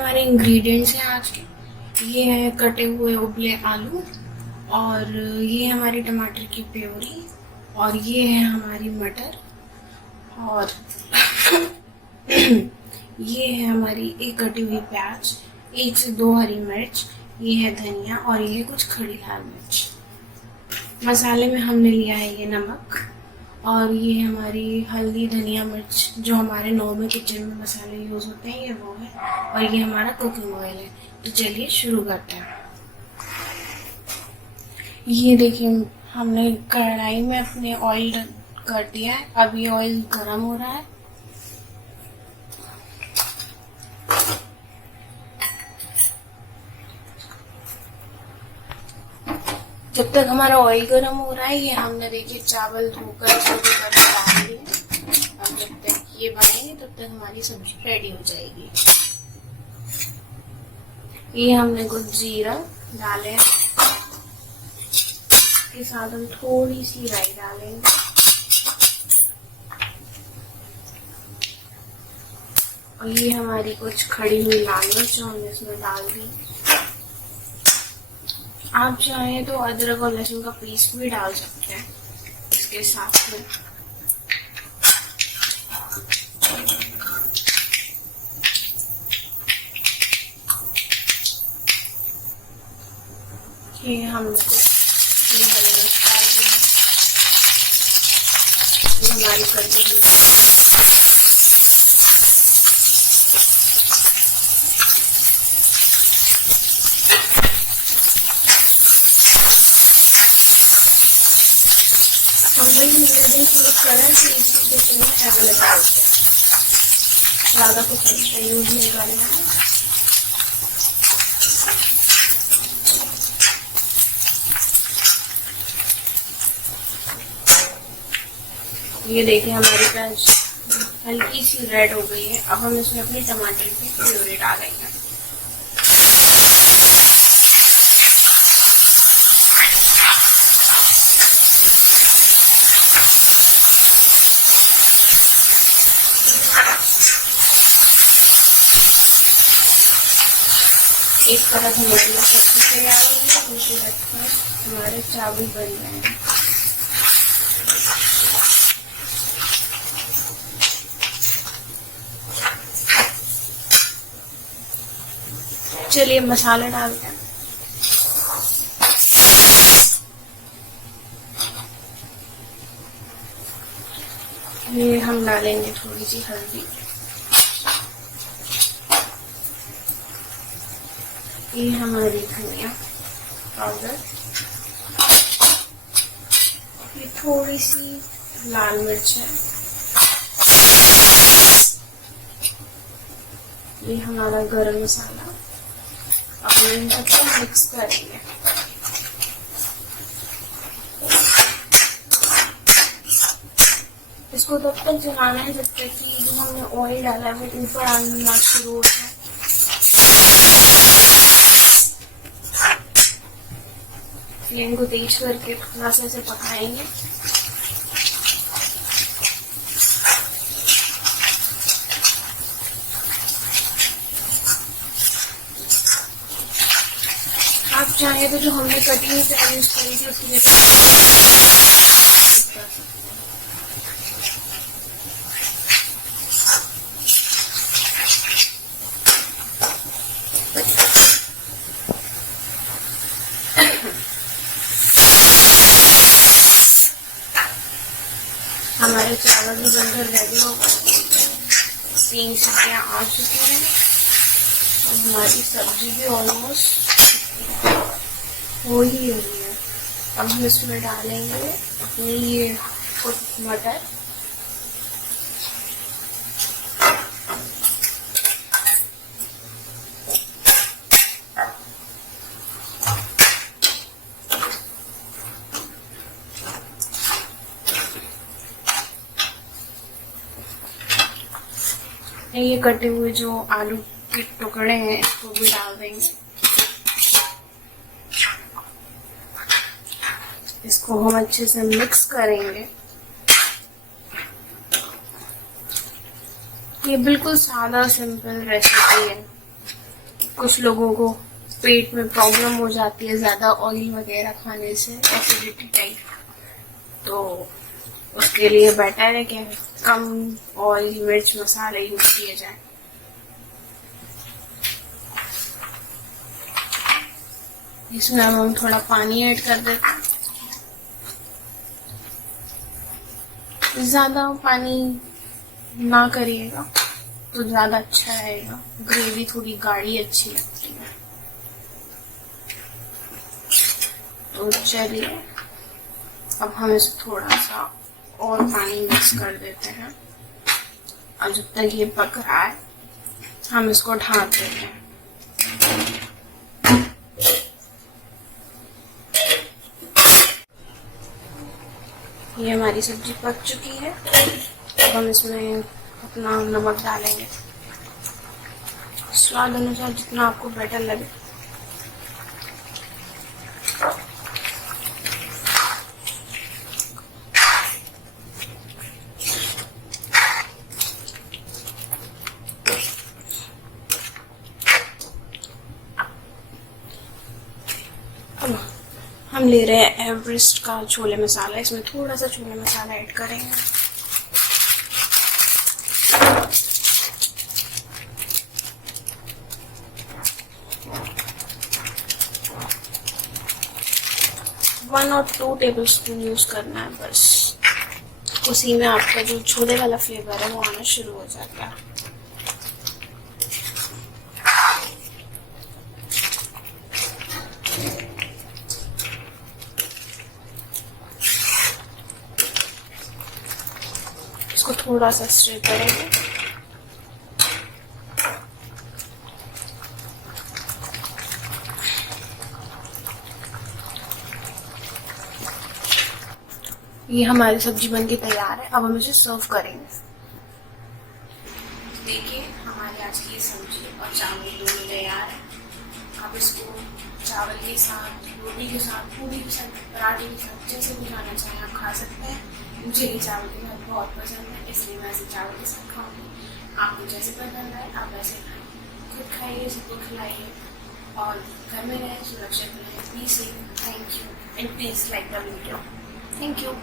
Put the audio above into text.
हमारे इंग्रेडिएंट्स हैं आज के। ये है कटे हुए उबले आलू, और ये हमारी टमाटर की प्योरी, और ये है हमारी मटर, और ये है हमारी एक कटी हुई प्याज, 1 से 2 हरी मिर्च, ये है धनिया, और ये कुछ खड़ी लाल मिर्च। मसाले में हमने लिया है ये नमक, और ये हमारी हल्दी, धनिया, मिर्च जो हमारे नॉर्मल किचन में मसाले यूज़ होते हैं, ये वो है, और ये हमारा कुकिंग ऑयल है। तो चलिए शुरू करते हैं। ये देखिए हमने कढ़ाई में अपने ऑयल कर दिया है। अब ये ऑयल गर्म हो रहा है। जब तक हमारा ऑयल गर्म हो रहा है, ये हमने देखिए चावल धोकर करके डाल दिए। अब जब तक ये बनेंगे तब तक हमारी सब्जी रेडी हो जाएगी। ये हमने कुछ जीरा डाले, इसके साथ हम थोड़ी सी राई डालेंगे, और ये हमारी कुछ खड़ी हुई लाल मिर्च जो हमने इसमें डाल दी। आप चाहें तो अदरक और लहसुन का पीस भी डाल सकते हैं इसके साथ में। ये हमने ये हरी मिर्च डाल दी, ये हमारी कटी हुई करंट किचन में अवेलेबल होते हैं, ज़्यादा कुछ एक्स्ट्रा यूज नहीं करना है। ये देखिए हमारी प्याज हल्की सी रेड हो गई है। अब हम इसमें अपनी टमाटर की प्यूरी डालेंगे। एक तरफ हमारी सब्जी तैयार हो गई, दूसरी तरफ हमारे चावल बन रहे हैं। चलिए मसाले डालते हैं। ये हम डालेंगे थोड़ी सी हल्दी, ये हमारी धनिया पाउडर, ये थोड़ी सी लाल मिर्च है, ये हमारा गरम मसाला। अब हम इन सबको मिक्स करेंगे। इसको तब तक चलाना है जब तक कि जो हमने ऑयल डाला है वो ऊपर आना शुरू हो जाए। फ्लेम को तेज करके थोड़ा सा इसे पकाएंगे। आप चाहे तो जो हमने कटी हुई प्याज यूज करी थी उसकी हमारे चावल भी बनकर रेडी हो गए। 3 सीटियाँ आ चुकी हैं और हमारी सब्जी भी ऑलमोस्ट हो ही रही है। अब हम इसमें डालेंगे अपनी ये कुछ मटर, ये कटे हुए जो आलू के टुकड़े हैं इसको भी डाल देंगे। इसको हम अच्छे से मिक्स करेंगे। ये बिल्कुल सादा सिंपल रेसिपी है। कुछ लोगों को पेट में प्रॉब्लम हो जाती है ज़्यादा ऑयल वगैरह खाने से, एसिडिटी टाइप, तो उसके लिए बेटर है कि कम ऑयल मिर्च मसाले यूज किए जाए। इसमें अब हम थोड़ा पानी ऐड कर देते हैं। ज़्यादा पानी ना करिएगा तो ज़्यादा अच्छा रहेगा, ग्रेवी थोड़ी गाढ़ी अच्छी लगती है। तो चलिए अब हम इसे थोड़ा सा और पानी मिक्स कर देते हैं और जब तक ये पक रहा है हम इसको ढक देते हैं। ये हमारी सब्जी पक चुकी है। अब हम इसमें अपना नमक डालेंगे, स्वाद अनुसार जितना आपको बेटर लगे। हम ले रहे हैं एवरेस्ट का छोले मसाला, इसमें थोड़ा सा छोले मसाला ऐड करेंगे। वन और 2 टेबल स्पून यूज करना है बस, उसी में आपका जो छोले वाला फ्लेवर है वो आना शुरू हो जाता है। इसको थोड़ा सा स्टर करेंगे। ये हमारी सब्जी बनके तैयार है। अब हम इसे सर्व करेंगे। देखिए हमारी आज की सब्जी और चावल दोनों तैयार है। आप इसको चावल के साथ, रोटी के साथ, पूरी के साथ, पराठे के साथ, जैसे भी खाना चाहें आप खा सकते हैं। मुझे ये चावल के साथ बहुत पसंद है, इसलिए मैं इसे चावल के साथ खाऊंगी। आपको जैसे पसंद आए आप वैसे खाएं, खुद खाइए, सबको खिलाइए और घर में रहें, सुरक्षित रहें, be safe. Thank you and please like the video. Thank you.